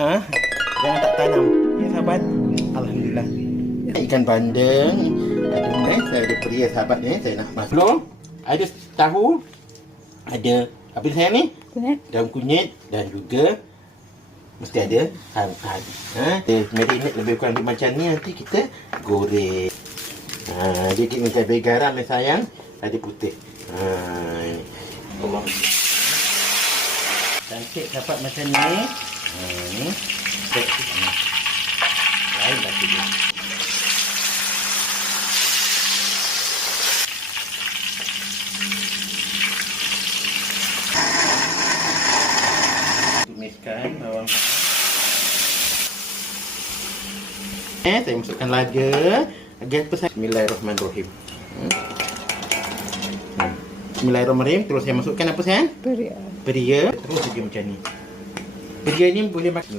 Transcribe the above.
Jangan tak tanam. Ya sahabat. Alhamdulillah. Ikan bandeng. Ada saya ada peria sahabat saya nak masak. Belum. Ada tahu. Ada apa sayang ni? Kunyit. Daun kunyit dan juga mesti ada santan. Marinate lebih kurang macam ni, nanti kita goreng. Sedikit macam cabai garam sayang. Ada putih. Ini. Allah. Cantik dapat macam ni. Ni. Lain lagi dia. Tumiskan bawang putih. Saya masukkan lada. Lagi apa saya? Bismillahirrahmanirrahim. Bismillahirrahmanirrahim. Terus saya masukkan apa sayang? Peria. Peria. Terus saja macam ni. Peria ni boleh makan.